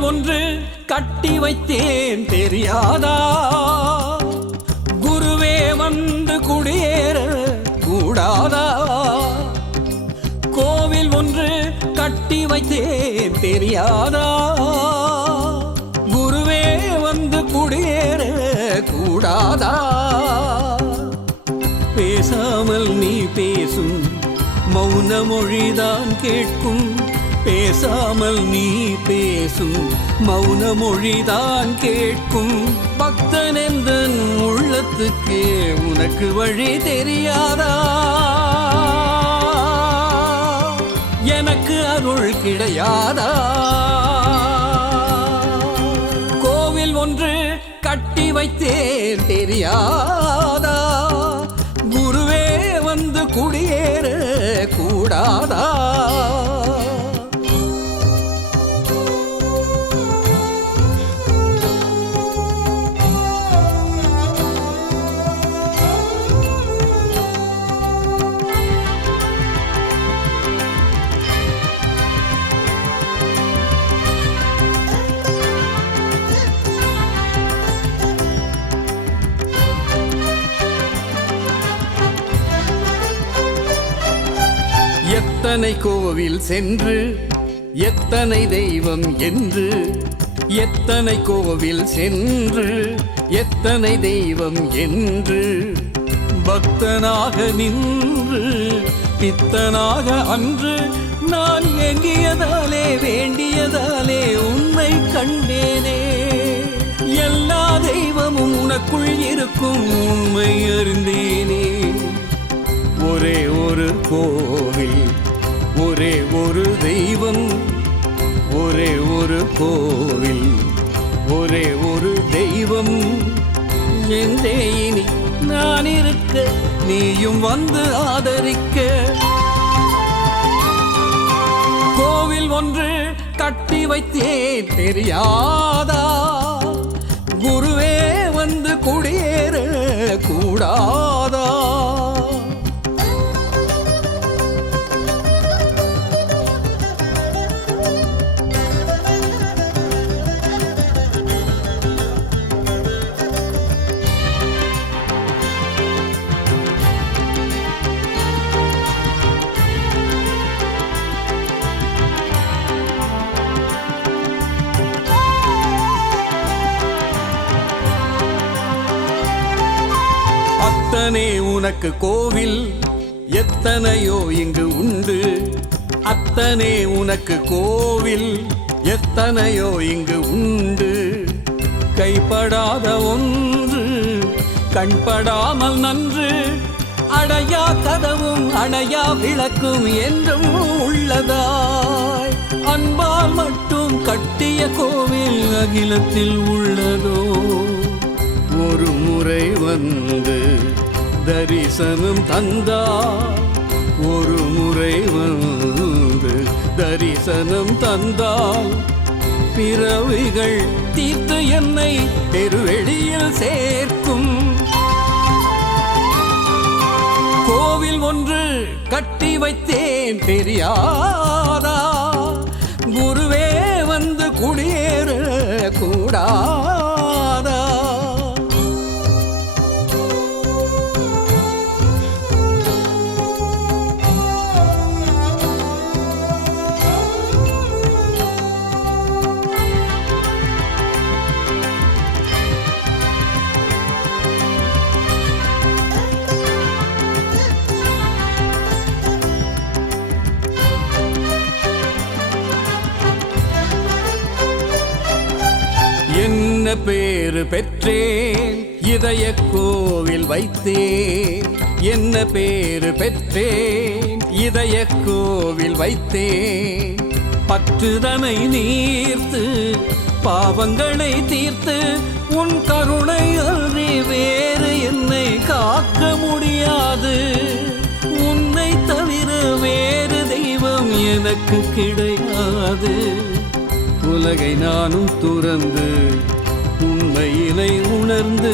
ஒன்று கட்டி வைத்தேன் தெரியாதா? குருவே வந்து குடியேற கூடாதா? கோவில் ஒன்று கட்டி வைத்தேன் தெரியாதா? குருவே வந்து குடியேற கூடாதா? பேசாமல் நீ பேசும் மௌன மொழிதான் கேட்கும் பேசாமல் நீ பேசும் மௌன மொழிதான் கேட்கும். பக்தன் என்ற உள்ளத்துக்கே உனக்கு வழி தெரியாதா? எனக்கு அருள் கிடையாதா? கோவில் ஒன்று கட்டி வைத்தேன் தெரியாதா? குருவே வந்து குடியேற கூடாதா? எத்தனை கோவில் சென்று எத்தனை தெய்வம் என்று. எத்தனை கோவில் சென்று எத்தனை தெய்வம் என்று. பக்தனாக நின்று பித்தனாக அன்று நான் எங்கியதாலே வேண்டியதாலே உன்னை கண்டேனே. எல்லா தெய்வமும் உனக்குள் இருக்கும் உண்மை அறிந்தேனே. ஒரே ஒரு கோவில் ஒரே ஒரு தெய்வம் ஒரே ஒரு கோவில் ஒரே ஒரு தெய்வம். எந்தே இனி நான் இருக்க நீயும் வந்து ஆதரிக்க. கோவில் ஒன்று கட்டி வைத்தே தெரியாதா? குருவே வந்து குடியேற கூடாது? உனக்கு கோவில் எத்தனையோ இங்கு உண்டு. அத்தனை உனக்கு கோவில் எத்தனையோ இங்கு உண்டு. கைப்படாத ஒன்று கண்படாமல் நன்று அடையா கதவும் அணையா விளக்கும் என்றும் உள்ளதாய். அன்பால் மட்டும் கட்டிய கோவில் அகிலத்தில் உள்ளதோ? ஒரு முறை வந்து தரிசனம் தந்தா. ஒரு முறை வந்து தரிசனம் தந்தால் பிறவிகள் தீர்த்து என்னை பெருவெளியில் சேர்க்கும். கோவில் ஒன்று கட்டி வைத்தேன் தெரியாதா குருவே வந்து குடியேற கூடா. என்ன பேரு பெற்றேன். இதய கோவில் வைத்தேன். என்ன பேரு பெற்றேன்? இதய கோவில் வைத்தேன். பற்றுதனை நீர்த்து பாவங்களை தீர்த்து உன் கருணை அன்றி வேறு என்னை காக்க முடியாது. உன்னை தவிர வேறு தெய்வம் எனக்கு கிடையாது. உலகை நானும் துறந்து உண்மையினை உணர்ந்து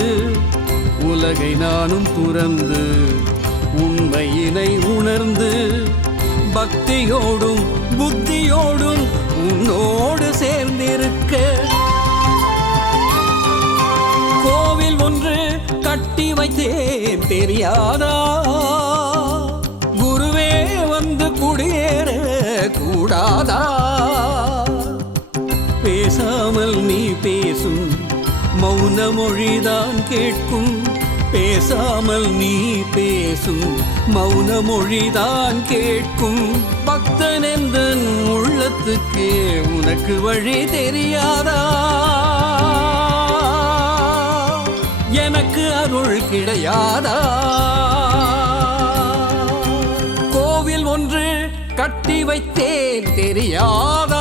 உலகை நானும் துறந்து உண்மையிலை உணர்ந்து பக்தியோடும் புத்தியோடும் உன்னோடு சேர்ந்திருக்க. கோவில் ஒன்று கட்டி வைத்தே தெரியாதா? குருவே வந்து குடியேற கூடாதா? மௌன மொழிதான் கேட்கும். பேசாமல் நீ பேசும். மௌன மொழிதான் கேட்கும். பக்தன் எந்த உள்ளத்துக்கே உனக்கு வழி தெரியாதா? எனக்கு அருள் கிடையாதா? கோவில் ஒன்று கட்டி வைத்தேன் தெரியாத?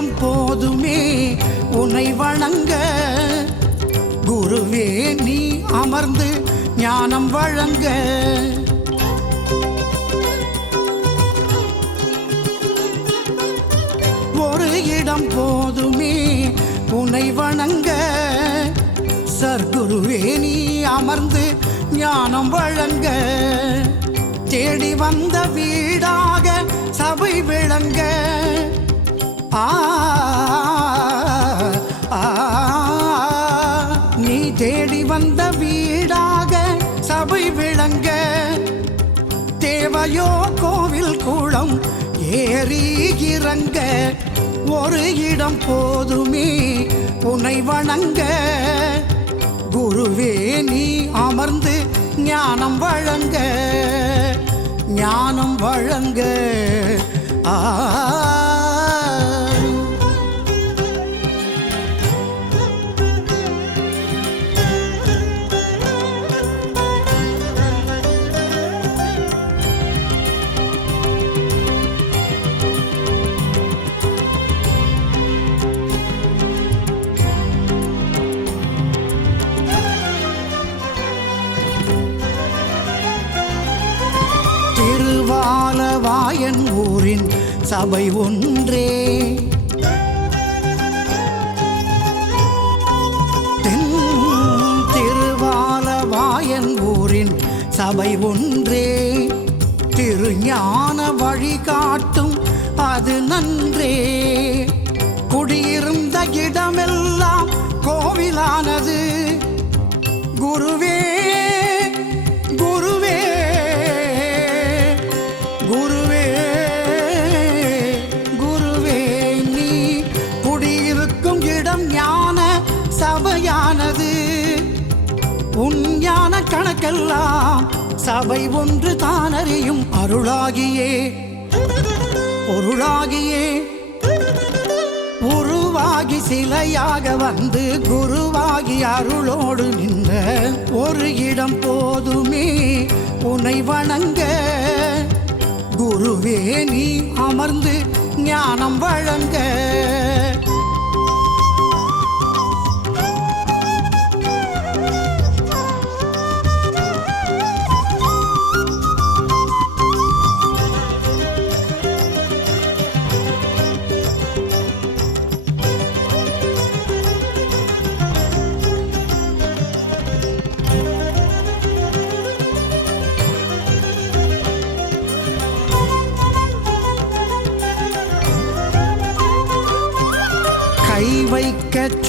ஒரு போதுமே உன்னை வணங்க. குருவே நீ அமர்ந்து ஞானம் வழங்க. ஒரு இடம் போதுமே உன்னை வணங்க. சர்க்குருவே நீ அமர்ந்து ஞானம் வழங்க. தேடி வந்த வீடாக சபை விளங்க. ஆ நீ தேடி வந்த வீடாக சபை விளங்க. தேவையோ கோவில் குளம் ஏறி இறங்க. ஒரு இடம் போதுமே உனை வணங்க. குருவே நீ அமர்ந்து ஞானம் வழங்க. ஞானம் வழங்க. ஆ திருவாலவாயன் ஊரின் சபை ஒன்றே. தென் திருவாலவாயன் ஊரின் சபை ஒன்றே. திருஞான வழிகாட்டும் அது நன்றே. குடியிருந்த இடமெல்லாம் கோவிலானது. குருவே ஞான சபை ஒன்று தானறியும் அருளாகியே. பொருளாகியே. உருவாகி சிலையாக வந்து குருவாகி அருளோடு நின்ற ஒரு இடம் போதுமே உனை வணங்க. குருவே நீ அமர்ந்து ஞானம் வழங்க.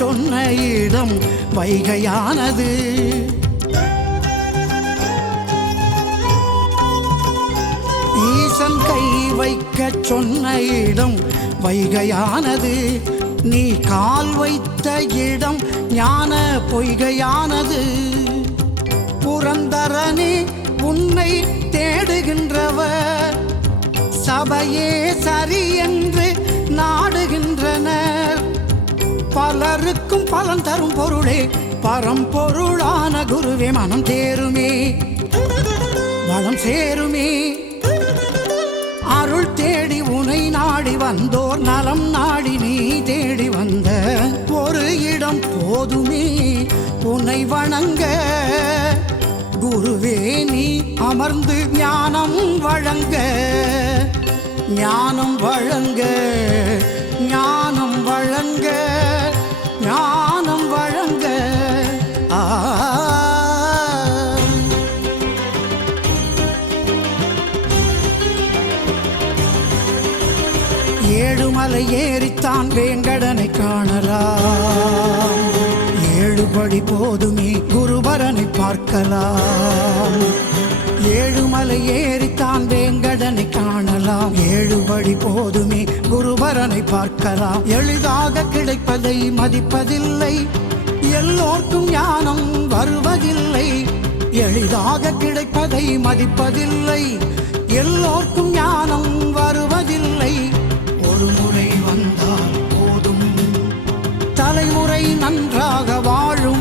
சொன்ன இடம் வைகையானது. ஈசன் கை வைக்க சொன்ன இடம் வைகையானது. நீ கால் வைத்த இடம் ஞான பொய்கையானது. புரந்தரணி உன்னை தேடுகின்றவர். சபையே சரி என்று நாடுகின்றன. பலருக்கும் பலன் தரும் பொருளே. பரம்பொருளான குருவே மனம் தேருமே. வளம் சேருமே. அருள் தேடி உனை நாடி வந்தோர் நலம் நாடி நீ தேடி வந்த ஒரு இடம் போதுமே. உன்னை வணங்க குருவே நீ அமர்ந்து ஞானம் வழங்க. ஞானம் வழங்க ஞான பரனை பார்க்கலாம். ஏழுமலை ஏறித்தான் வேங்கடனை காணலாம். ஏழுபடி போதுமே குருபரனை பார்க்கலாம். எளிதாக கிடைப்பதை மதிப்பதில்லை. எல்லோர்க்கும் ஞானம் வருவதில்லை. எளிதாக கிடைப்பதை மதிப்பதில்லை. எல்லோர்க்கும் ஞானம் வருவதில்லை. ஒரு முறை வந்தால் போதும். தலைமுறை நன்றாக வாழும்.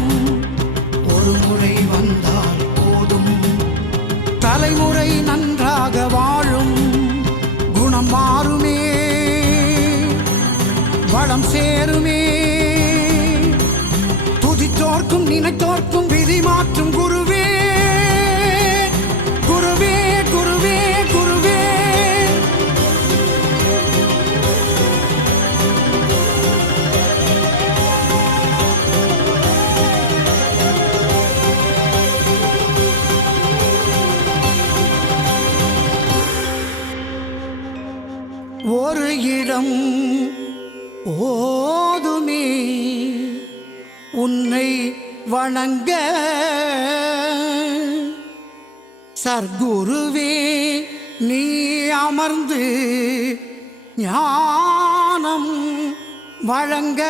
வளம் சேருமே. துதித்தோர்க்கும் நினைத்தோர்க்கும் விதி மாற்றும் குருவே. சர்க்குருவே நீ அமர்ந்து ஞானம் வழங்க.